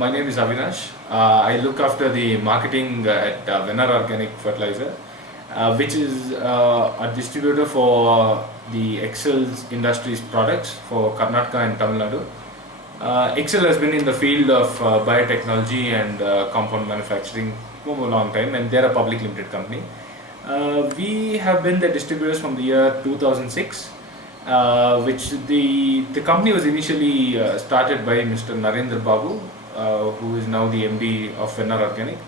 My name is Avinash. I look after the marketing at Venar Organic Fertilizer, which is a distributor for the Excel Industries products for Karnataka and Tamil Nadu. Excel has been in the field of biotechnology and compound manufacturing for a long time, and they're a public limited company. We have been the distributors from the year 2006, which the company was initially started by Mr. Narendra Babu, who is now the MD of Venar Organic.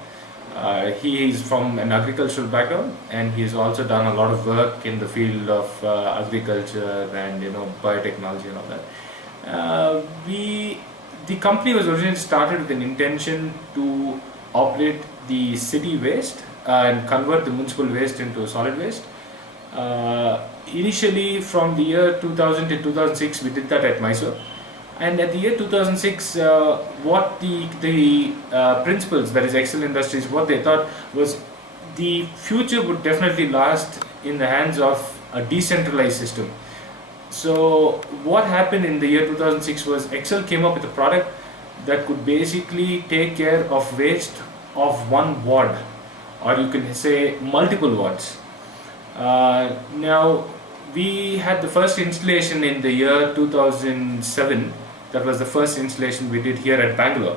He is from an agricultural background, and he's also done a lot of work in the field of agriculture and biotechnology and all that. The company was originally started with an intention to operate the city waste and convert the municipal waste into solid waste. Initially, from the year 2000 to 2006, we did that at Mysore. And at the year 2006, what the principals, that is Excel Industries, what they thought was the future would definitely last in the hands of a decentralized system. So what happened in the year 2006 was Excel came up with a product that could basically take care of waste of one ward, or you can say multiple wards. Now, we had the first installation in the year 2007. That was the first installation we did here at Bangalore.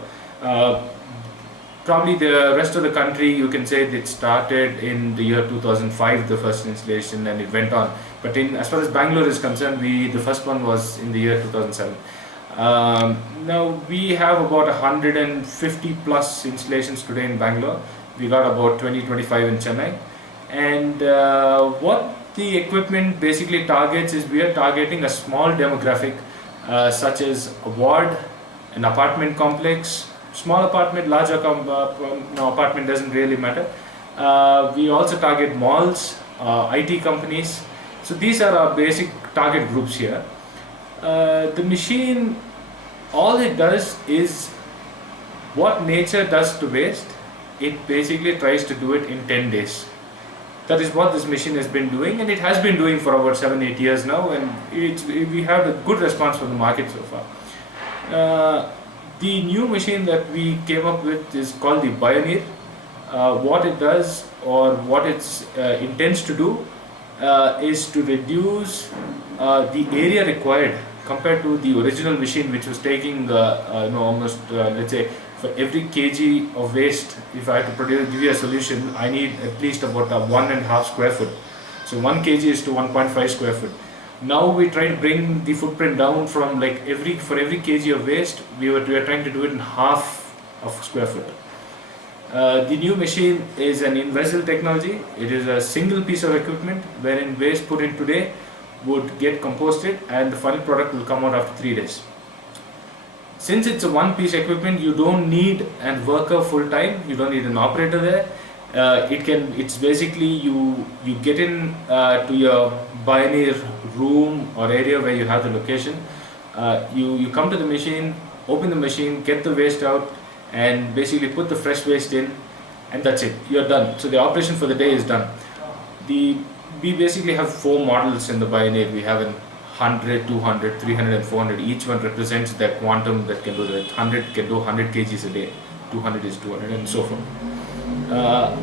Probably the rest of the country, you can say it started in the year 2005, the first installation, and it went on. But as far as Bangalore is concerned, the first one was in the year 2007. Now we have about 150 plus installations today in Bangalore. We got about 20-25 in Chennai. And what the equipment basically targets is we are targeting a small demographic, such as a ward, an apartment complex, small apartment, larger apartment, doesn't really matter. We also target malls, IT companies. So these are our basic target groups here. The machine, all it does is what nature does to waste, it basically tries to do it in 10 days. That is what this machine has been doing, and it has been doing for about 7-8 years now, and we have a good response from the market so far. The new machine that we came up with is called the Pioneer. What it does, or what it intends to do, is to reduce the area required compared to the original machine, which was taking almost let's say for every kg of waste, if I had to give you a solution, I need at least about 1.5 square foot. So 1 kg is to 1.5 square foot. Now we try to bring the footprint down from for every kg of waste, we are trying to do it in half of square foot. The new machine is an in-vessel technology. It is a single piece of equipment wherein waste put in today would get composted, and the final product will come out after 3 days. Since it's a one-piece equipment, you don't need a worker full-time. You don't need an operator there. It's basically you get in to your Pioneer room or area where you have the location. You come to the machine, open the machine, get the waste out, and basically put the fresh waste in, and that's it. You're done. So the operation for the day is done. We basically have 4 models in the Pioneer. We have 100, 200, 300 and 400. Each one represents that quantum that can do that. 100 can do 100 kgs a day, 200 is 200, and so forth.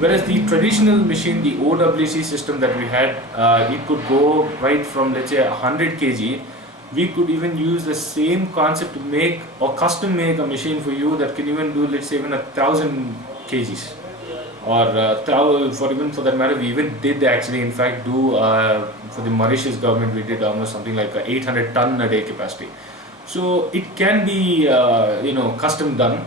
Whereas the traditional machine, the OWC system that we had, it could go right from, let's say, 100 kg. We could even use the same concept to make or custom make a machine for you that can even do, let's say, even 1,000 kgs. Or for that matter, we even did actually, in fact, do for the Mauritius government, we did almost something like 800 ton a day capacity. So it can be custom done.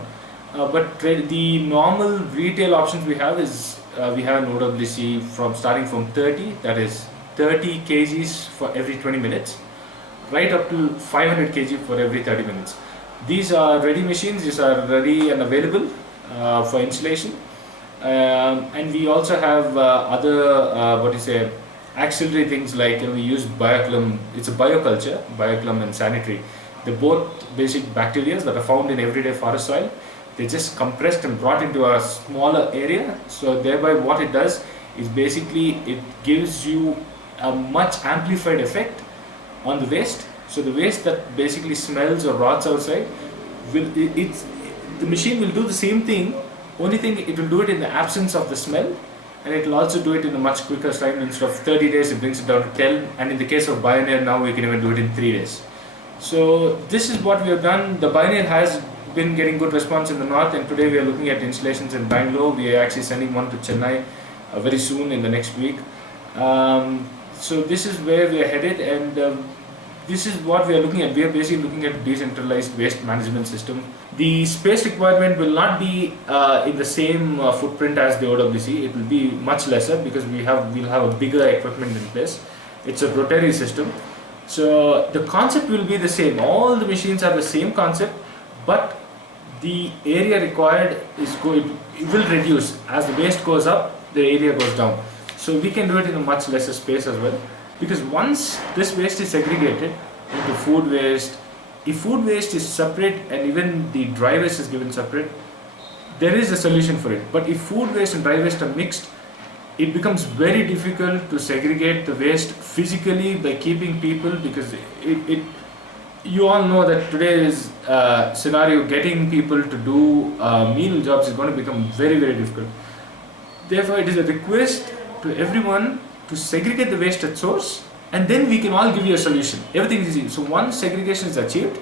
But the normal retail options we have is we have an OWC starting from 30, that is 30 kgs for every 20 minutes, right up to 500 kg for every 30 minutes. These are ready machines. These are ready and available for installation. And we also have other auxiliary things like we use Bioclum. It's a bioculture, Bioclum and sanitary. They're both basic bacteria that are found in everyday forest soil. They just compressed and brought into a smaller area. So thereby what it does is basically it gives you a much amplified effect on the waste. So the waste that basically smells or rots outside, the machine will do the same thing, only thing it will do it in the absence of the smell, and it will also do it in a much quicker time. Instead of 30 days, it brings it down to 10, and in the case of Bioneer now we can even do it in 3 days. So this is what we have done. The Bioneer has been getting good response in the north, and today we are looking at installations in Bangalore. We are actually sending one to Chennai very soon in the next week. So this is where we are headed, and this is what we are looking at. We are basically looking at decentralized waste management system. The space requirement will not be in the same footprint as the OWC. It will be much lesser because we'll have a bigger equipment in place. It's a rotary system. So the concept will be the same. All the machines have the same concept, but the area required it will reduce. As the waste goes up, the area goes down. So we can do it in a much lesser space as well. Because once this waste is segregated into food waste, if food waste is separate and even the dry waste is given separate, there is a solution for it. But if food waste and dry waste are mixed, it becomes very difficult to segregate the waste physically by keeping people, because you all know that today's scenario, getting people to do menial jobs is going to become very, very difficult. Therefore, it is a request to everyone to segregate the waste at source, and then we can all give you a solution. Everything is easy. So once segregation is achieved,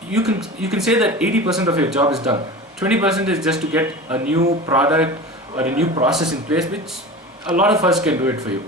you can say that 80% of your job is done. 20% is just to get a new product or a new process in place, which a lot of us can do it for you.